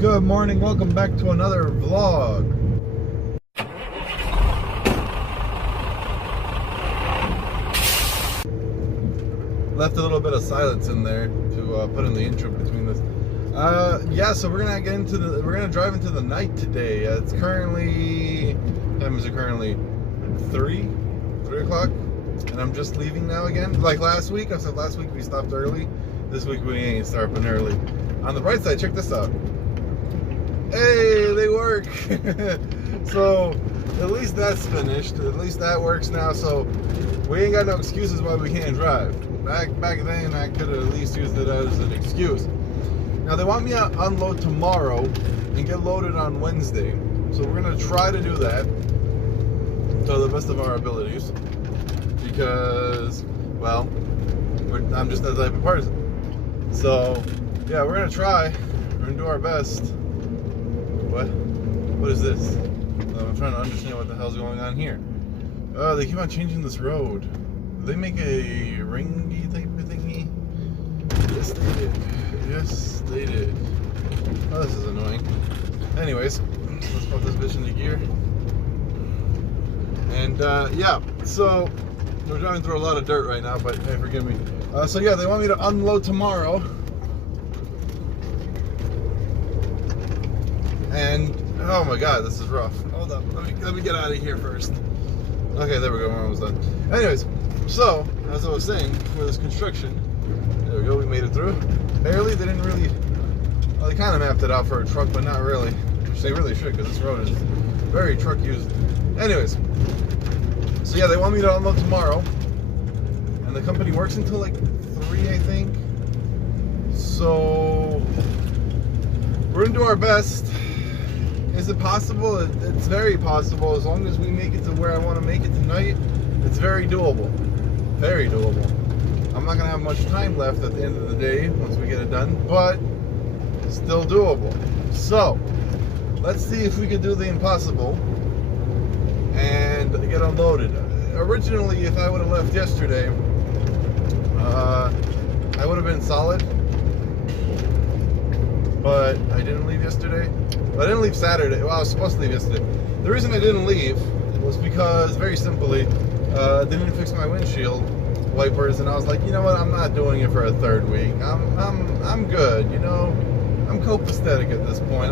Good morning, welcome back to another vlog. Left a little bit of silence in there to put in the intro between this. Yeah, so we're gonna drive into the night today. It's currently, time is it currently 3 o'clock, and I'm just leaving now again. Like last week, I said last week we stopped early. This week we ain't stopping early. On the bright side, check this out. Hey, they work. So at least that's finished. At least that works now. So we ain't got no excuses why we can't drive. Back then, I could have at least used it as an excuse. Now they want me to unload tomorrow and get loaded on Wednesday. So we're gonna try to do that to the best of our abilities. Because, well, I'm just that type of person. So yeah, we're gonna try. We're gonna do our best. What is this? I'm trying to understand what the hell's going on here. Oh, they keep on changing this road. Did they make a ringy type of thingy? Yes, they did. Yes, they did. Oh, this is annoying. Anyways, let's put this bitch into gear. And yeah, so we're driving through a lot of dirt right now, but hey, forgive me. So yeah, they want me to unload tomorrow. And oh my god, this is rough. Hold up, let me get out of here first. Okay, there we go, we're almost done. Anyways, so as I was saying, for this construction, there we go, we made it through. Barely, they didn't really, well, they kind of mapped it out for a truck, but not really. Which they really should, because this road is very truck used. Anyways, so yeah, they want me to unload tomorrow, and the company works until like 3, I think. So we're gonna do our best. Is it possible? It's very possible. As long as we make it to where I want to make it tonight, it's very doable. Very doable. I'm not going to have much time left at the end of the day once we get it done, but still doable. So, let's see if we can do the impossible and get unloaded. Originally, if I would have left yesterday, I would have been solid. But I didn't leave yesterday. Well, I didn't leave Saturday. Well, I was supposed to leave yesterday. The reason I didn't leave was because, very simply, they didn't fix my windshield wipers, and I was like, you know what? I'm not doing it for a third week. I'm good. You know, I'm copacetic at this point.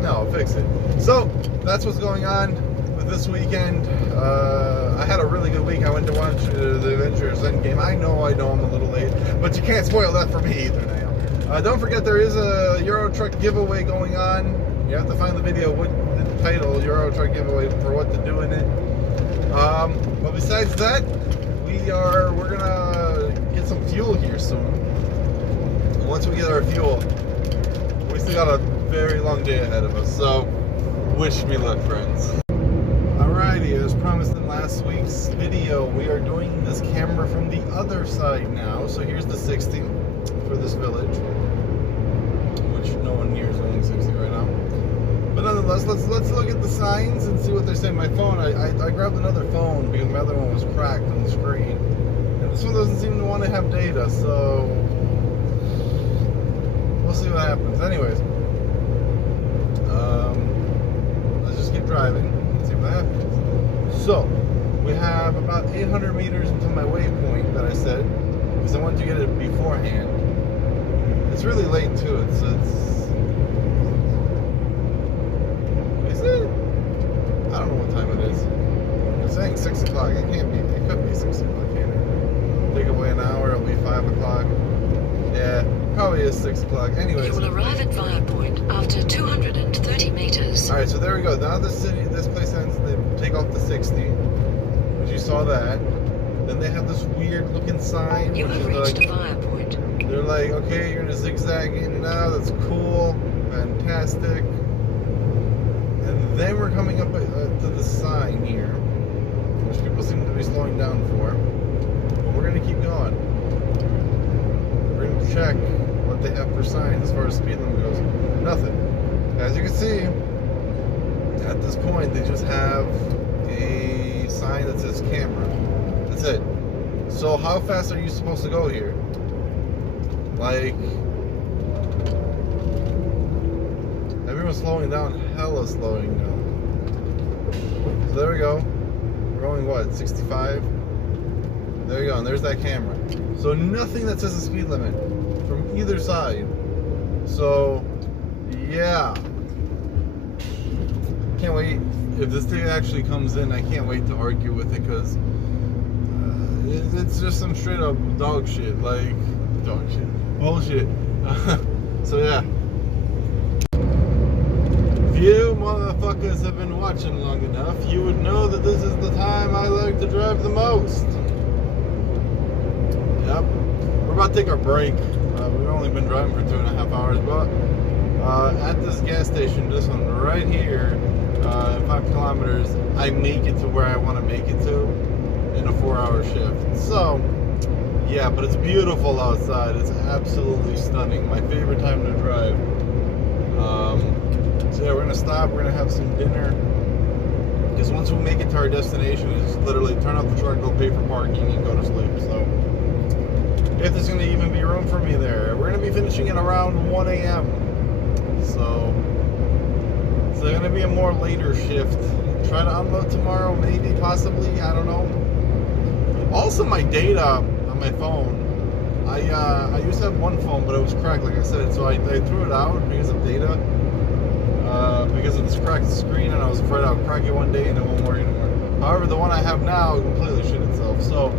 No, fix it. So that's what's going on with this weekend. I had a really good week. I went to watch the Avengers Endgame. I know I'm a little late, but you can't spoil that for me either now. Don't forget there is a Euro Truck giveaway going on. You have to find the video with the title Euro Truck giveaway for what to do in it. But besides that, we're gonna get some fuel here soon. And once we get our fuel, we still got a very long day ahead of us. So wish me luck, friends. Alrighty, as promised in last week's video, we are doing this camera from the other side now. So here's the 60 for this village, which no one near is going 60 right now. But nonetheless, let's look at the signs and see what they're saying. My phone, I grabbed another phone because my other one was cracked on the screen, and this one doesn't seem to want to have data. So we'll see what happens. Anyways, let's just keep driving and see what happens. So we have about 800 meters until my waypoint that I said, because I wanted to get it beforehand. It's really late too. Is it? I don't know what time it is. It's saying 6 o'clock. It can't be. It could be 6 o'clock. Can't it? Take away an hour. It'll be 5 o'clock. Yeah, probably is 6 o'clock. Anyways, you will arrive at Viapoint after 230 meters. All right, so there we go. Now this place ends. They take off the 60, which you saw that. Then they have this weird looking sign. You have reached Viapoint. They're like, okay, you're gonna zigzag in and out. That's cool, fantastic. And then we're coming up to the sign here, which people seem to be slowing down for. But we're gonna keep going. We're gonna check what they have for signs as far as speed limit goes. Nothing. As you can see, at this point, they just have a sign that says camera. That's it. So how fast are you supposed to go here? Like, camera's slowing down, hella slowing down. So there we go. We're going what, 65? There you go, and there's that camera. So nothing that says the speed limit from either side. So yeah. Can't wait. If this thing actually comes in, I can't wait to argue with it because it's just some straight up dog shit. Like, dog shit. Bullshit. So yeah. If you motherfuckers have been watching long enough, you would know that this is the time I like to drive the most. Yep. We're about to take our break. We've only been driving for 2.5 hours, but at this gas station, this one right here, 5 kilometers, I make it to where I want to make it to in a 4-hour shift. So, yeah, but it's beautiful outside. It's absolutely stunning. My favorite time to drive. So yeah, we're gonna stop. We're gonna have some dinner. Because once we make it to our destination, it's just literally turn off the truck, go pay for parking, and go to sleep. So, if there's gonna even be room for me there, we're gonna be finishing at around 1 a.m. So, it's gonna be a more later shift. Try to unload tomorrow, maybe, possibly. I don't know. Also, my data on my phone. I used to have one phone, but it was cracked, like I said, so I threw it out because of data. Because of this cracked screen, and I was afraid I would crack it one day and it won't work anymore. However, the one I have now completely shit itself, so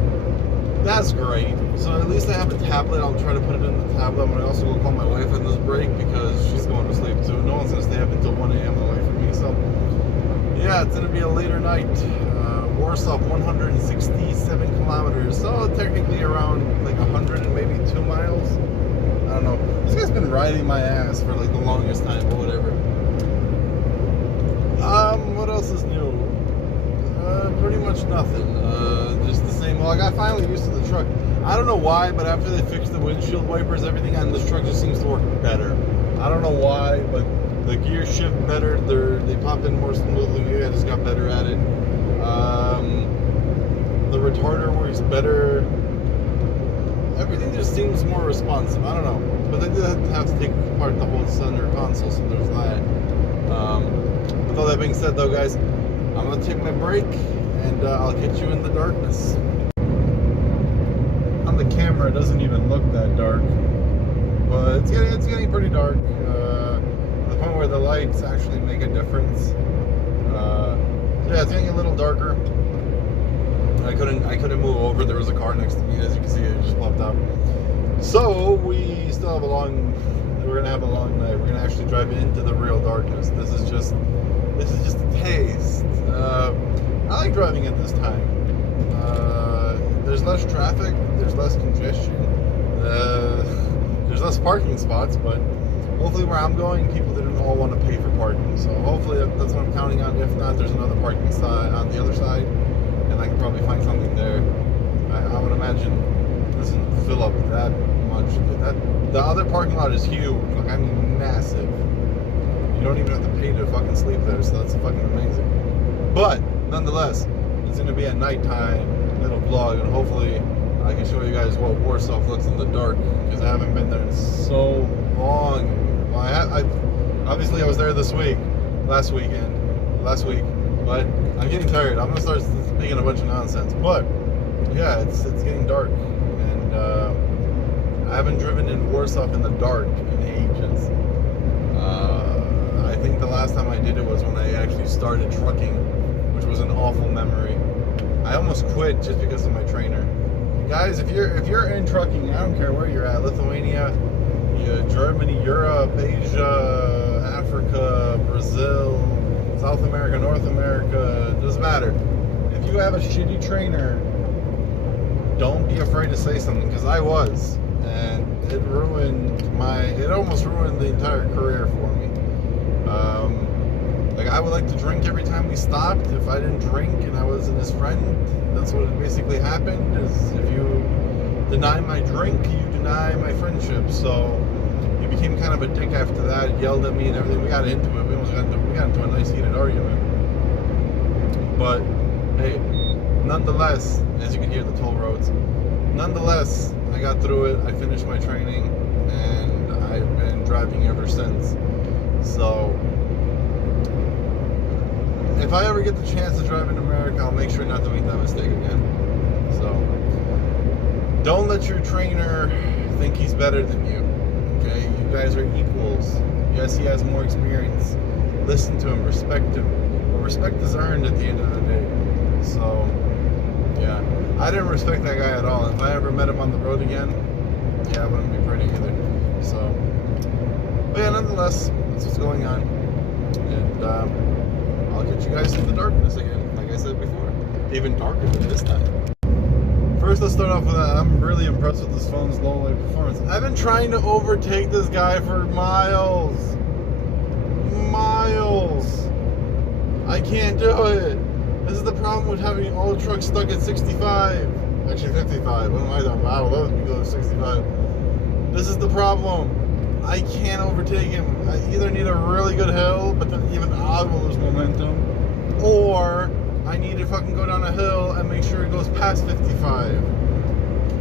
that's great. So at least I have a tablet. I'll try to put it in the tablet. I'm gonna also go call my wife on this break because she's going to sleep too. No one's gonna stay up until 1 a.m. away from me, so yeah, it's gonna be a later night. Warsaw, 167 kilometers, so technically around like 100 and maybe 2 miles. I don't know. This guy's been riding my ass for like the longest time, but whatever. What else is new? Pretty much nothing. Just the same. Well, I got finally used to the truck. I don't know why, but after they fixed the windshield wipers, everything on this truck just seems to work better. I don't know why, but the gears shift better. They pop in more smoothly. Maybe I just got better at it. The retarder works better. Everything just seems more responsive. I don't know. But they did have to take apart the whole center console, so there's that. With all that being said, though, guys, I'm going to take my break, and I'll catch you in the darkness. On the camera, it doesn't even look that dark. But it's getting pretty dark. To the point where the lights actually make a difference. Yeah, it's getting a little darker. I couldn't move over. There was a car next to me. As you can see, it just popped out. So we still have we're gonna have a long night. We're gonna actually drive into the real darkness. This is just a taste. I like driving at this time. There's less traffic. There's less congestion. There's less parking spots, but hopefully where I'm going, people didn't all want to pay for parking. So hopefully that's what I'm counting on. If not, there's another parking side on the other side, and I can probably find something there. I would imagine it doesn't fill up that much. The other parking lot is huge. Like, I mean, massive. You don't even have to pay to fucking sleep there, so that's fucking amazing. But nonetheless, it's gonna be a nighttime little vlog, and hopefully I can show you guys what Warsaw looks in the dark, because I haven't been there in so long. Well, obviously I was there last week, but I'm getting tired. I'm gonna start speaking a bunch of nonsense. But yeah, it's getting dark, and I haven't driven in Warsaw in the dark in ages. I think the last time I did it was when I actually started trucking, which was an awful memory. I almost quit just because of my trainer. Guys, if you're in trucking, I don't care where you're at, Lithuania, Germany, Europe, Asia, Africa, Brazil, South America, North America, doesn't matter. If you have a shitty trainer, don't be afraid to say something, because I was, and it almost ruined the entire career for me. Like, I would like to drink every time we stopped. If I didn't drink and I wasn't his friend, that's what basically happened, is if you deny my drink, you deny my friendship. So he became kind of a dick after that, yelled at me and everything. We got into it. We got into a nice heated argument. But hey, nonetheless, as you can hear the toll roads, nonetheless, I got through it. I finished my training, and I've been driving ever since. So if I ever get the chance to drive in America, I'll make sure not to make that mistake again. So, don't let your trainer think he's better than you. Okay, you guys are equals. Yes, he has more experience. Listen to him, respect him. But respect is earned at the end of the day. So, yeah, I didn't respect that guy at all. If I ever met him on the road again, yeah, I wouldn't be pretty either. So, but yeah, nonetheless, that's what's going on. And I'll get you guys in the darkness again, like I said before. Even darker than this time. First, let's start off with that. I'm really impressed with this phone's low light performance. I've been trying to overtake this guy for miles. I can't do it. This is the problem with having all trucks stuck at 65. Actually 55. What am I talking about? I would love to go to 65. This is the problem. I can't overtake him. I either need a really good hill, but then even I will lose momentum, or I need to fucking go down a hill and make sure it goes past 55.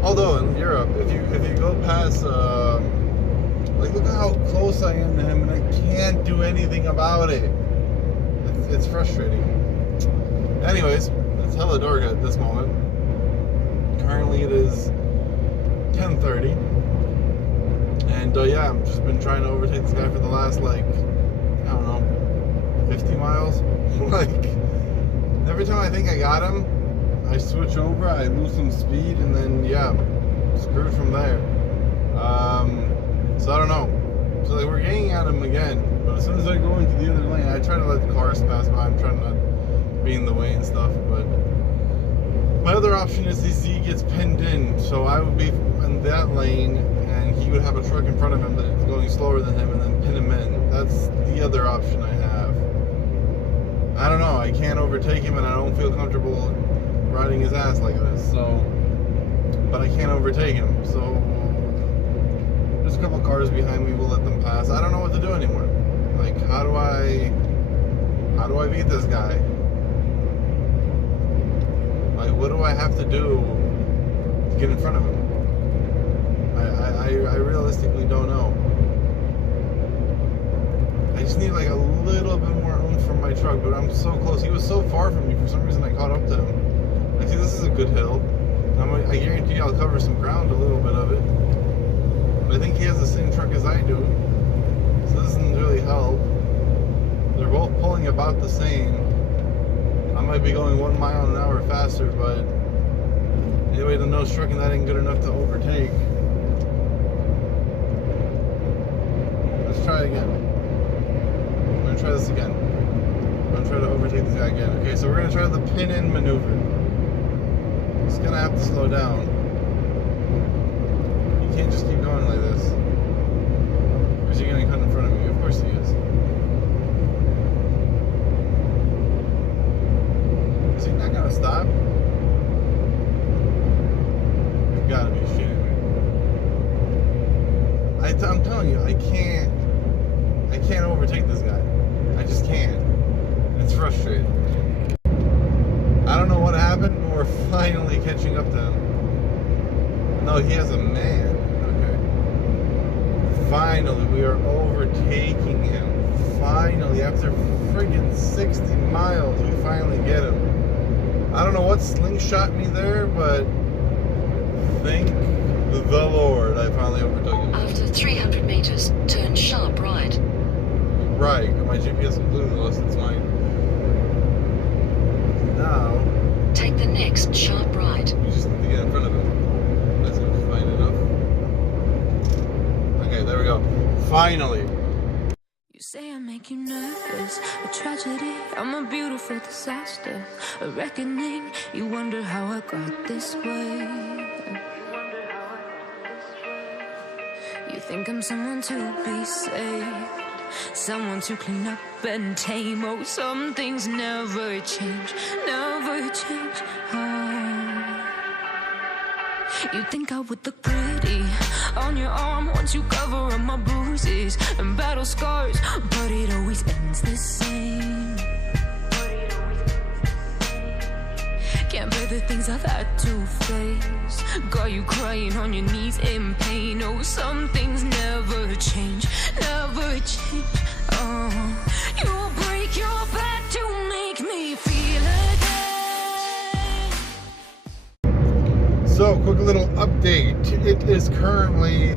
Although in Europe, if you go past, like look at how close I am to him, and I can't do anything about it. It's frustrating. Anyways, it's hella dark at this moment. Currently it is 10:30, and yeah, I've just been trying to overtake this guy for the last, like, I don't know, 50 miles. Like, every time I think I got him, I switch over, I lose some speed, and then yeah, screwed from there. So I don't know. So like, we're getting at him again, but as soon as I go into the other lane, I try to let the cars pass by. I'm trying not to be in the way and stuff, but my other option is he gets pinned in, so I would be in that lane, and he would have a truck in front of him that is going slower than him, and then pin him in. That's the other option I have. I don't know, I can't overtake him, and I don't feel comfortable riding his ass like this, so, but I can't overtake him, so there's a couple cars behind me, we'll let them pass. I don't know what to do anymore. Like, how do I beat this guy? Like, what do I have to do to get in front of him? I realistically don't know. I just need like a little bit more oomph from my truck, but I'm so close. He was so far from me, for some reason I caught up to him. Like, see, this is a good hill. I guarantee I'll cover some ground, a little bit of it. But I think he has the same truck as I do, so this doesn't really help. They're both pulling about the same. I might be going 1 mile an hour faster, but anyway, the nose truck, and that ain't good enough to overtake. Let's try again. I'm gonna try this again. I'm gonna try to overtake this guy again. Okay, so we're gonna try the pin-in maneuver. It's gonna have to slow down. You can't just keep going like this. Or is he gonna cut in front of me? Of course he is. Is he not gonna stop? You've gotta be shitting me. I'm telling you, I can't overtake this guy. I just can't. It's frustrating. I don't know what happened, but we're finally catching up to him. No, he has a man. Okay. Finally, we are overtaking him. Finally, after friggin' 60 miles, we finally get him. I don't know what slingshot me there, but thank the Lord I finally overtook him. After 300 meters, turn sharp right. Right, my GPS completely lost its mind. Now, take the next sharp right. we just need to get in front of him. That's fine enough. Okay, there we go. Finally. You say I make you nervous, a tragedy, I'm a beautiful disaster, a reckoning, you wonder how I got this way. You think I'm someone to be saved, someone to clean up and tame. Oh, some things never change, never change. Oh. You think I would look pretty on your arm once you cover up my bruises and battle scars, but it always ends the same. Can't bear the things I've had to face, got you crying on your knees in pain. Oh, some things never change, never change. Oh, you break your back to make me quick little update. It is currently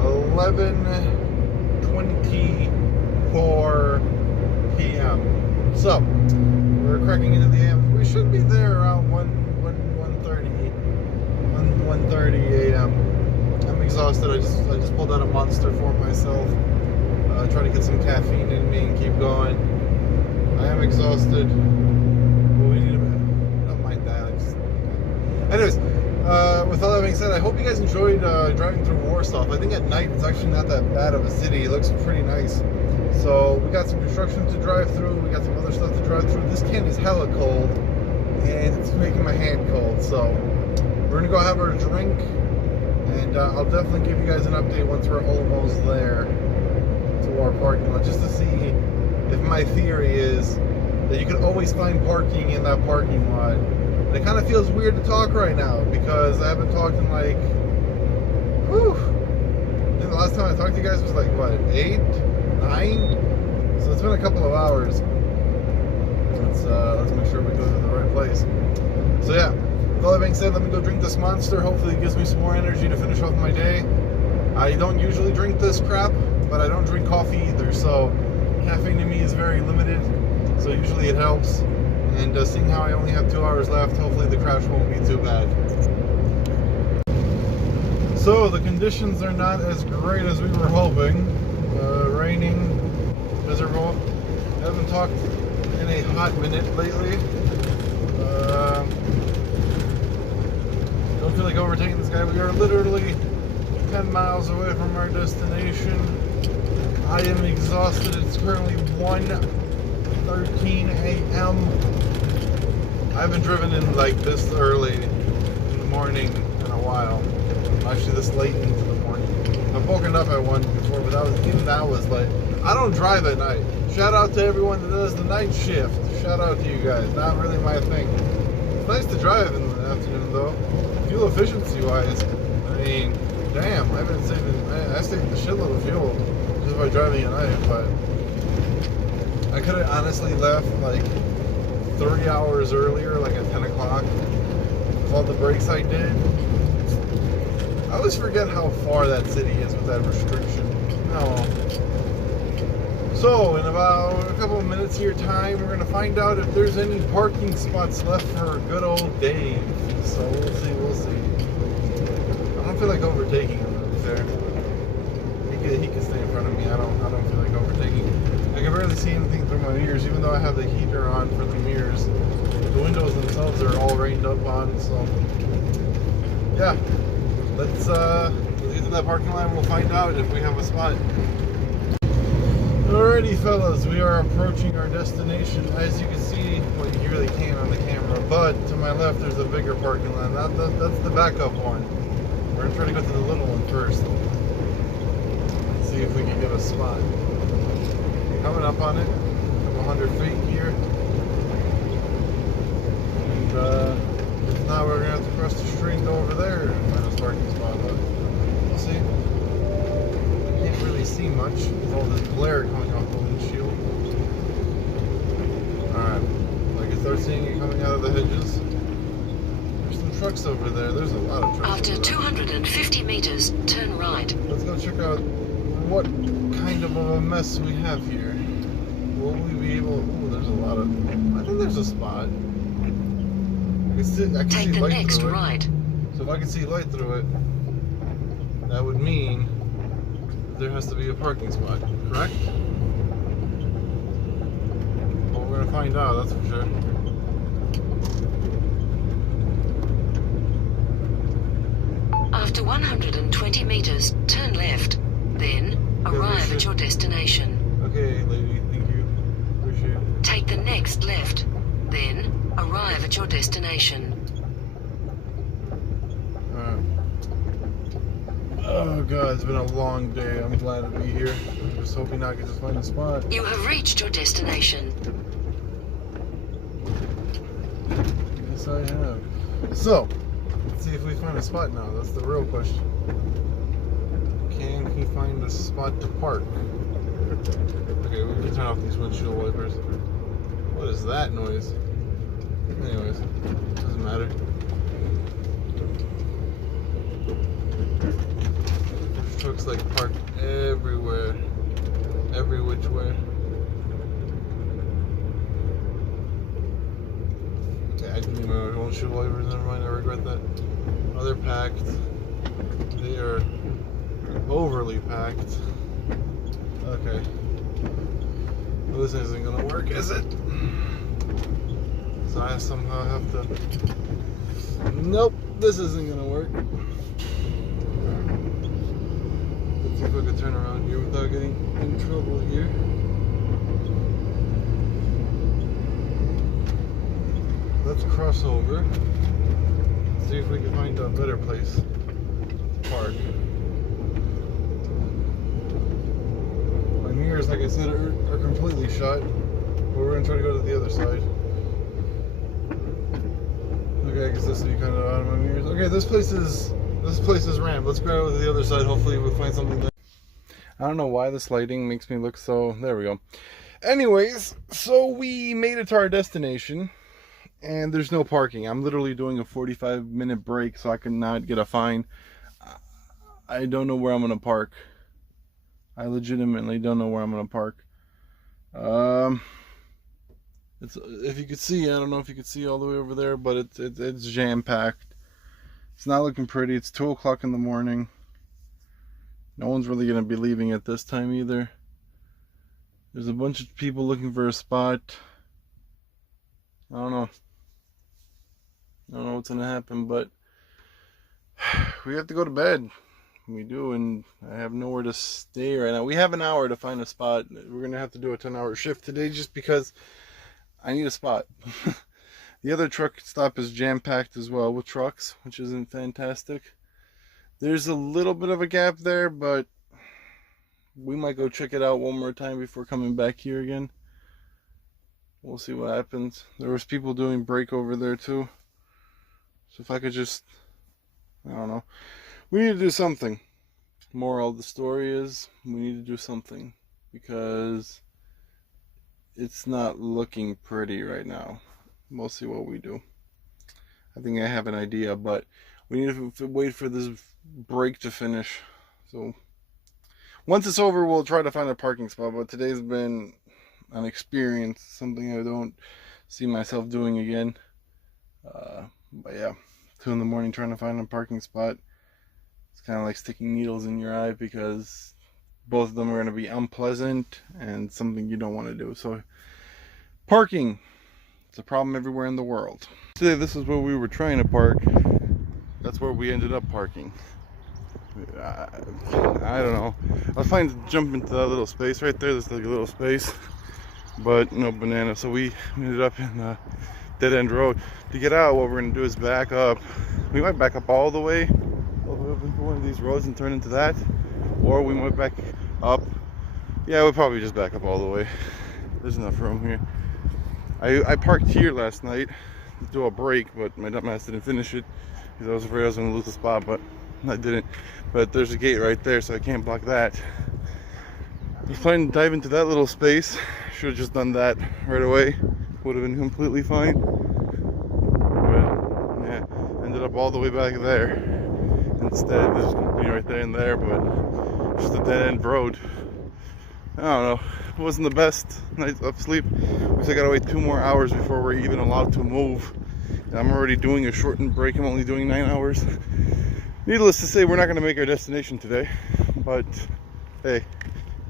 11:24 p.m. So we're cracking into the AM. We should be there around 1:30 a.m. I'm exhausted. I just pulled out a Monster for myself. Try to get some caffeine in me and keep going. I am exhausted. But we need a minute. Don't mind that. Anyways, with all that being said, I hope you guys enjoyed driving through Warsaw. I think at night it's actually not that bad of a city. It looks pretty nice. So we got some construction to drive through. We got some other stuff to drive through. This can is hella cold, and it's making my hand cold. So we're gonna go have our drink, and I'll definitely give you guys an update once we're almost there to our parking lot, just to see if my theory is that you can always find parking in that parking lot. And it kind of feels weird to talk right now because I haven't talked in like, whew. And the last time I talked to you guys was like, what, 8, 9? So it's been a couple of hours. Let's make sure we go to the right place. So yeah, with all that being said, let me go drink this Monster. Hopefully it gives me some more energy to finish off my day. I don't usually drink this crap, but I don't drink coffee either, so caffeine to me is very limited, so usually it helps. And seeing how I only have 2 hours left, hopefully the crash won't be too bad. So the conditions are not as great as we were hoping. Raining, miserable. I haven't talked in a hot minute lately. Don't feel like overtaking this guy. We are literally 10 miles away from our destination. I am exhausted. It's currently 1:13 a.m. I haven't driven in like this early in the morning in a while. Actually, this late into the morning. I've woken up at 1 before, but that was late. I don't drive at night. Shout out to everyone that does the night shift. Shout out to you guys. Not really my thing. It's nice to drive in the afternoon though. Fuel efficiency wise, I mean, damn, I saved a shitload of fuel just by driving at night, but I could have honestly left like 30 hours earlier, like at 10 o'clock. With all the breaks I did. I always forget how far that city is with that restriction. Oh well. So, in about a couple of minutes of your time, we're going to find out if there's any parking spots left for good old Dave. So, we'll see. I don't feel like overtaking him, to be fair. He can stay in front of me. I don't feel like overtaking. I can barely see anything through my mirrors, even though I have the heater on for the mirrors. The windows themselves are all rained up on, so... yeah. Let's get to that parking lot and we'll find out if we have a spot. Alrighty fellas, we are approaching our destination. As you can see, well you really can't on the camera, but to my left there's a bigger parking lot. That's the backup one. We're going to try to go to the little one first. Let's see if we can get a spot. Coming up on it, a couple 100 feet here. And now we're going to have to cross the street and go over there and find a parking spot. But we'll see. Can't really see much with all this glare coming off the windshield. Alright, I can start seeing it coming out of the hedges. There's some trucks over there. There's a lot of trucks. After 250 meters, turn right. Let's go check out what kind of a mess we have here. Will we be able... ooh, there's a lot of... I think there's a spot. I can see Take the light next through it. right. So if I can see light through it, that would mean there has to be a parking spot, correct? Well, we're going to find out, that's for sure. After 120 meters, turn left. Then, arrive at your destination. Okay, lady, thank you. Appreciate it. Take the next left. Then, arrive at your destination. Alright. Oh god, it's been a long day. I'm glad to be here. I'm just hoping I can just find a spot. You have reached your destination. Yes, I have. So, let's see if we find a spot now. That's the real question. Can he find a spot to park? Okay, we can turn off these windshield wipers. What is that noise? Anyways, doesn't matter. There's trucks like parked everywhere, every which way. Okay, I didn't even know my windshield wipers. Never mind, I regret that. Oh, they're packed. They are overly packed. Okay. Well, this isn't gonna work, is it? So I somehow have to. Nope, this isn't gonna work. Let's see if I can turn around here without getting in trouble here. Let's cross over. See if we can find a better place to park. My mirrors, like I said, are completely shut. But we're gonna try to go to the other side. Okay, I guess this will be kind of out of my mirrors. Okay, this place is rammed. Let's go to the other side. Hopefully we'll find something there. I don't know why this lighting makes me look so. There we go. Anyways, so we made it to our destination. And there's no parking. I'm literally doing a 45-minute break so I can not get a fine. I don't know where I'm gonna park. I legitimately don't know where I'm gonna park. It's, if you could see, I don't know if you could see all the way over there, but it's jam-packed. It's not looking pretty. It's 2 o'clock in the morning. No one's really gonna be leaving at this time either. There's a bunch of people looking for a spot. I don't know what's gonna happen, but we have to go to bed. We do, and I have nowhere to stay right now. We have an hour to find a spot. We're gonna have to do a 10-hour shift today just because I need a spot. The other truck stop is jam-packed as well with trucks, which isn't fantastic. There's a little bit of a gap there, but we might go check it out one more time before coming back here again. We'll see what happens. There was people doing break over there too. So if I could just, I don't know. We need to do something. Moral of the story is we need to do something because it's not looking pretty right now. We'll see what we do. I think I have an idea, but we need to wait for this break to finish. So once it's over, we'll try to find a parking spot, but today's been an experience, something I don't see myself doing again. But yeah, 2 in the morning trying to find a parking spot. It's kind of like sticking needles in your eye because both of them are going to be unpleasant and something you don't want to do. So parking, it's a problem everywhere in the world. Today, this is where we were trying to park. That's where we ended up parking. I don't know. I was trying to jump into that little space right there. There's like a little space, but no banana. So we ended up in a dead end road. To get out, what we're gonna do is back up. We might back up all the way up into one of these roads and turn into that, or we might back up. Yeah, we'll probably just back up all the way. There's enough room here. I parked here last night to do a break, but my dumbass didn't finish it because I was afraid I was gonna lose the spot, but I didn't. But there's a gate right there, so I can't block that. I was planning to dive into that little space. Should have just done that right away. Would have been completely fine. But yeah, ended up all the way back there. Instead, there's company right there and there, but just a dead end road. I don't know. It wasn't the best night of sleep. We still gotta wait 2 more hours before we're even allowed to move. And I'm already doing a shortened break. I'm only doing 9 hours. Needless to say, we're not gonna make our destination today. But hey,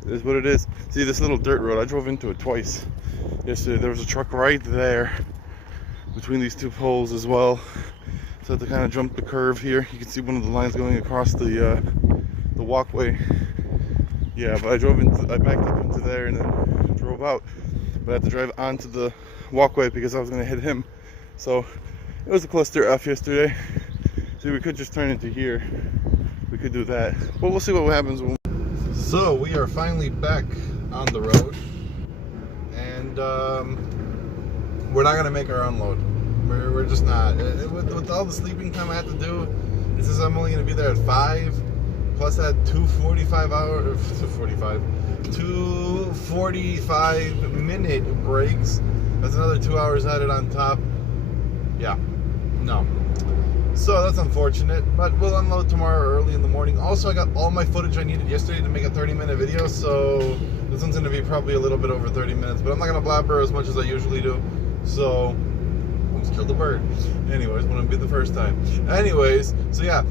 it is what it is. See this little dirt road? I drove into it twice yesterday. There was a truck right there between these 2 poles as well. So I had to kind of jump the curve here. You can see one of the lines going across the walkway. Yeah, but I backed up into there and then drove out. But I had to drive onto the walkway because I was gonna hit him. So it was a cluster F yesterday. See, we could just turn into here. We could do that. But we'll see what happens. So we are finally back on the road. And we're not gonna make our unload. We're just not. With all the sleeping time I have to do, it says I'm only gonna be there at 5. Plus that 2 45-minute breaks. That's another 2 hours added on top. Yeah, no. So that's unfortunate, but we'll unload tomorrow early in the morning. Also, I got all my footage I needed yesterday to make a 30-minute video, so this one's going to be probably a little bit over 30 minutes, but I'm not going to blabber as much as I usually do. So, almost killed a bird. Anyways, wouldn't be the first time. Anyways, so yeah,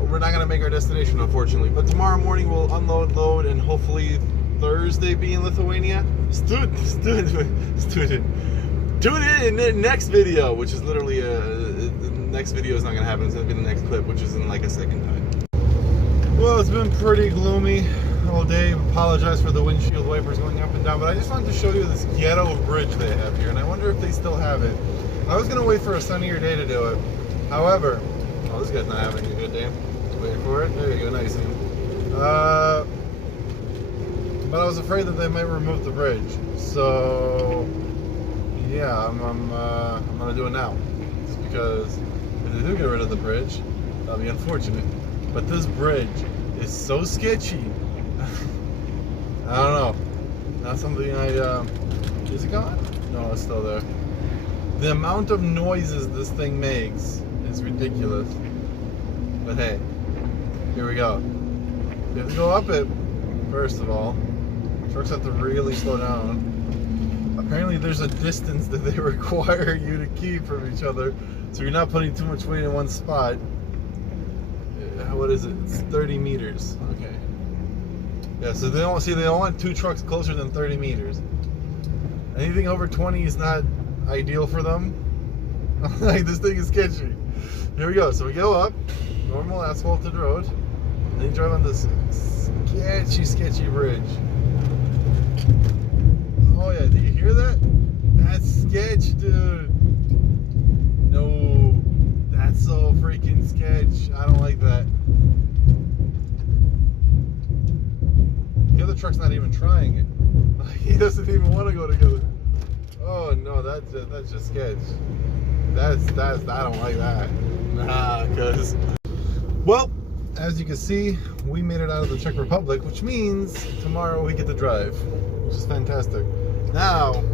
we're not going to make our destination, unfortunately, but tomorrow morning we'll unload, load, and hopefully Thursday be in Lithuania. Tune in the next video, which is literally the next video is not gonna happen. It's gonna be the next clip, which is in like a second time. Well, it's been pretty gloomy all day. Apologize for the windshield wipers going up and down, but I just wanted to show you this ghetto bridge they have here, and I wonder if they still have it. I was gonna wait for a sunnier day to do it. However, oh, this guy's not having a good day. Wait for it. There you go, nice. But I was afraid that they might remove the bridge, so yeah, I'm gonna do it now. It's because if they do get rid of the bridge, that'll be unfortunate. But this bridge is so sketchy. I don't know. Not something is it gone? No, it's still there. The amount of noises this thing makes is ridiculous. But hey, here we go. You have to go up it, first of all. Trucks have to really slow down. Apparently there's a distance that they require you to keep from each other, so you're not putting too much weight in one spot. What is it? It's 30 meters. Okay. Yeah, so they don't want two trucks closer than 30 meters. Anything over 20 is not ideal for them. Like, this thing is sketchy. Here we go. So we go up, normal asphalted road, and then you drive on this sketchy bridge. Oh yeah, do you hear that? That's sketch, dude. No, that's so freaking sketch. I don't like that. The other truck's not even trying it. He doesn't even want to go together. Oh no, that's just sketch. That's I don't like that. Nah, cause well, as you can see, we made it out of the Czech Republic, which means tomorrow we get to drive, which is fantastic. Now,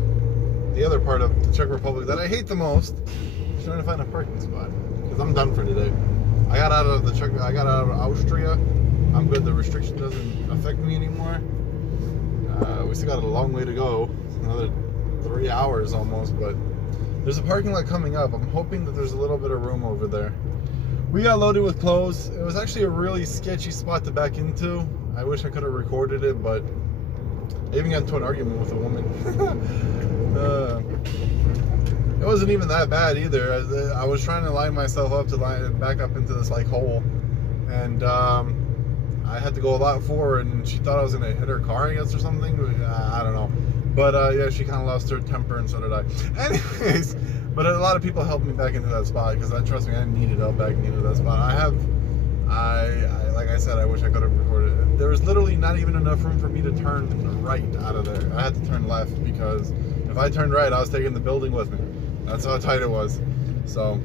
the other part of the Czech Republic that I hate the most is trying to find a parking spot, because I'm done for today. I got out of Austria. I'm good. The restriction doesn't affect me anymore. We still got a long way to go, another 3 hours almost, but there's a parking lot coming up. I'm hoping that there's a little bit of room over there. We got loaded with clothes. It was actually a really sketchy spot to back into. I wish I could have recorded it, but I even got into an argument with a woman. It wasn't even that bad either. I was trying to line myself up to back up into this like hole, and I had to go a lot forward, and she thought I was gonna hit her car, I guess, or something. I don't know. But yeah, she kind of lost her temper, and so did I. Anyways, but a lot of people helped me back into that spot, because trust me, I needed help back into that spot. Like I said, I wish I could have recorded it. There was literally not even enough room for me to turn right out of there. I had to turn left, because if I turned right, I was taking the building with me. That's how tight it was. So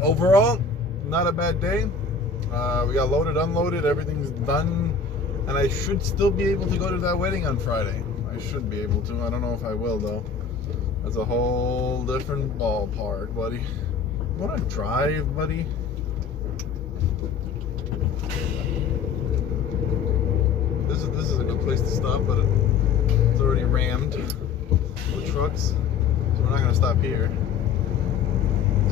overall, not a bad day. We got loaded, unloaded, everything's done, and I should still be able to go to that wedding on Friday. I should be able to. I don't know if I will, though. That's a whole different ballpark, buddy. You want to drive, buddy? This is a good place to stop, but it's already rammed with trucks, so we're not going to stop here.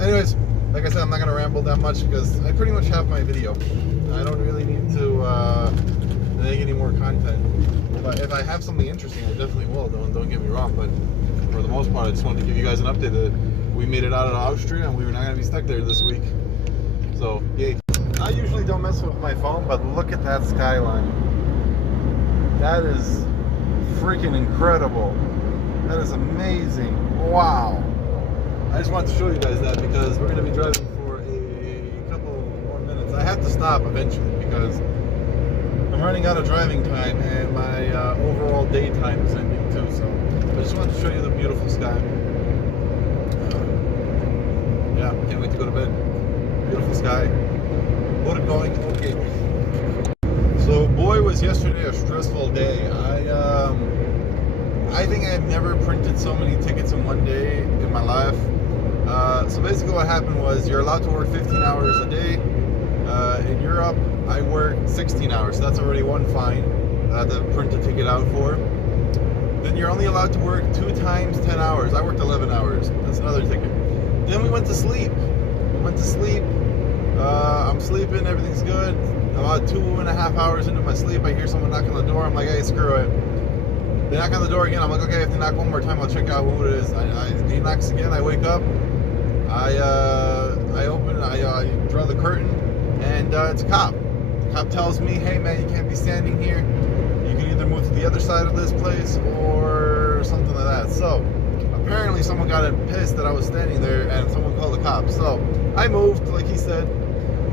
Anyways, like I said, I'm not going to ramble that much, because I pretty much have my video. I don't really need to make any more content. But if I have something interesting, I definitely will. Don't get me wrong. But for the most part, I just wanted to give you guys an update that we made it out of Austria, and we were not going to be stuck there this week. So, yay. I usually don't mess with my phone, but look at that skyline. That is freaking incredible. That is amazing. Wow. I just wanted to show you guys that, because we're going to be driving for a couple more minutes. I have to stop eventually, because I'm running out of driving time, and my overall daytime is ending too. So I just wanted to show you the beautiful sky. Yeah, can't wait to go to bed. Beautiful sky. Loaded going. Okay. So boy, was yesterday a stressful day. I think I've never printed so many tickets in one day in my life. So basically what happened was you're allowed to work 15 hours a day. In Europe, I worked 16 hours, so that's already one fine I had to print a ticket out for. Then you're only allowed to work 2 times 10 hours. I worked 11 hours. That's another ticket. Then we went to sleep. I'm sleeping, everything's good. About 2.5 hours into my sleep, I hear someone knock on the door. I'm like, hey, screw it. They knock on the door again. I'm like, okay, if they knock one more time, I'll check out who it is. He knocks again. I wake up. I open. I draw the curtain, and it's a cop. The cop tells me, hey, man, you can't be standing here. You can either move to the other side of this place or something like that. So apparently someone got pissed that I was standing there, and someone called the cops. So I moved, like he said.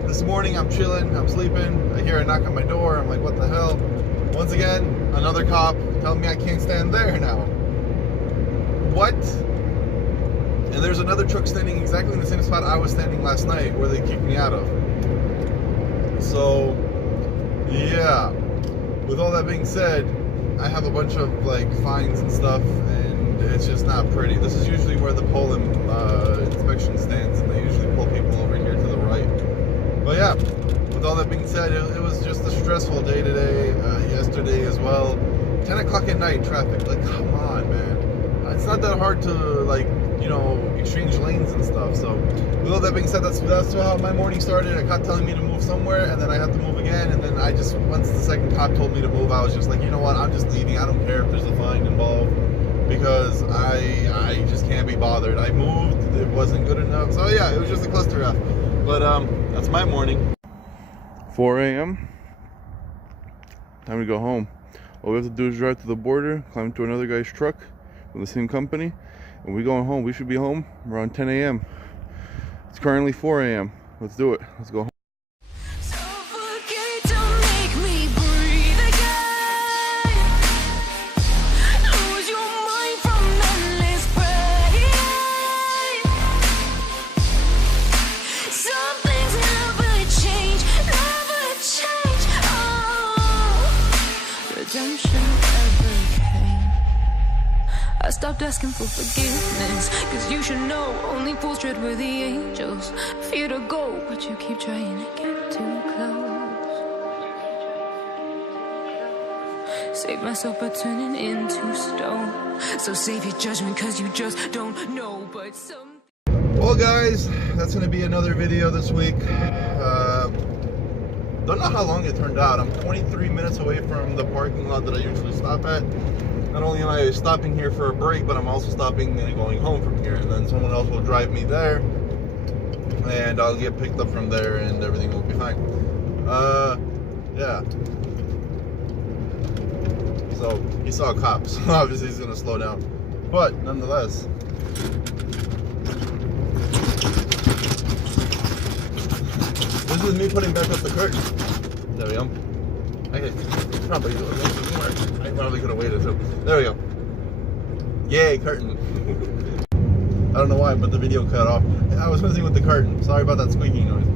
This morning I'm chilling, I'm sleeping. I hear a knock on my door. I'm like, what the hell? Once again, another cop telling me I can't stand there now. What? And there's another truck standing exactly in the same spot I was standing last night where they kicked me out of. So, yeah. With all that being said, I have a bunch of like fines and stuff, and it's just not pretty. This is usually where the Poland inspection stands, and they usually pull people over here to the right. But yeah, with all that being said, it was just a stressful day today, yesterday as well. 10 o'clock at night traffic, like come on, man. It's not that hard to like, you know, exchange lanes and stuff. So with all that being said, that's how my morning started. A cop telling me to move somewhere, and then I had to move again, and then I just, once the second cop told me to move, I was just like, you know what, I'm just leaving. I don't care if there's a fine involved, because I just can't be bothered. I moved, it wasn't good enough. So yeah, it was just a cluster F. But that's my morning. 4 a.m. Time to go home. All we have to do is drive to the border, climb to another guy's truck from the same company, and we're going home. We should be home around 10 a.m. It's currently 4 a.m. Let's do it. Let's go home. I stopped asking for forgiveness, cause you should know only fools tread where the angels fear to go, but you keep trying to get too close. Save myself by turning into stone. So save your judgment, cause you just don't know. But some... Well guys, that's gonna be another video this week. Don't know how long it turned out. I'm 23 minutes away from the parking lot that I usually stop at. Not only am I stopping here for a break, but I'm also stopping and going home from here, and then someone else will drive me there, and I'll get picked up from there, and everything will be fine. Yeah. So he saw cops. Obviously he's gonna slow down, but nonetheless. This is me putting back up the curtain. There we go. I probably could have waited too. There we go. Yay, curtain. I don't know why, but the video cut off. I was messing with the curtain. Sorry about that squeaking noise.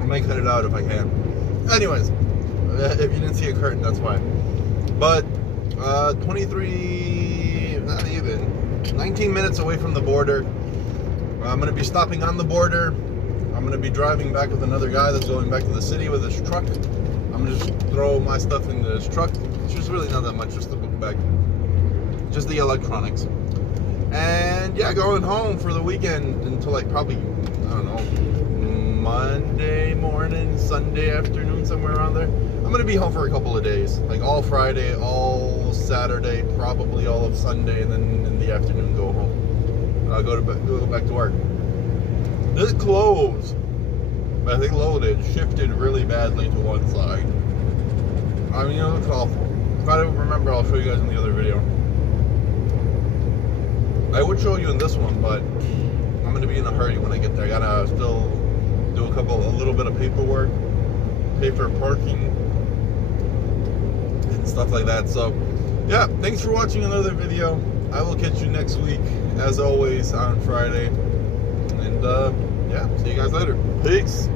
I might cut it out if I can. Anyways, if you didn't see a curtain, that's why. But 23, not even, 19 minutes away from the border. I'm going to be stopping on the border. I'm going to be driving back with another guy that's going back to the city with his truck. I'm going to just throw my stuff into this truck. It's just really not that much, just the book bag. Just the electronics. And yeah, going home for the weekend until like probably, I don't know, Monday morning, Sunday afternoon, somewhere around there. I'm going to be home for a couple of days. Like all Friday, all Saturday, probably all of Sunday, and then in the afternoon go home. I'll go back to work. This closed. I think loaded shifted really badly to one side. I mean, it looks awful. If I don't remember, I'll show you guys in the other video. I would show you in this one, but I'm gonna be in a hurry when I get there. I gotta still do a little bit of paperwork, pay for parking, and stuff like that. So, yeah, thanks for watching another video. I will catch you next week, as always, on Friday. And yeah, see you guys later. Peace.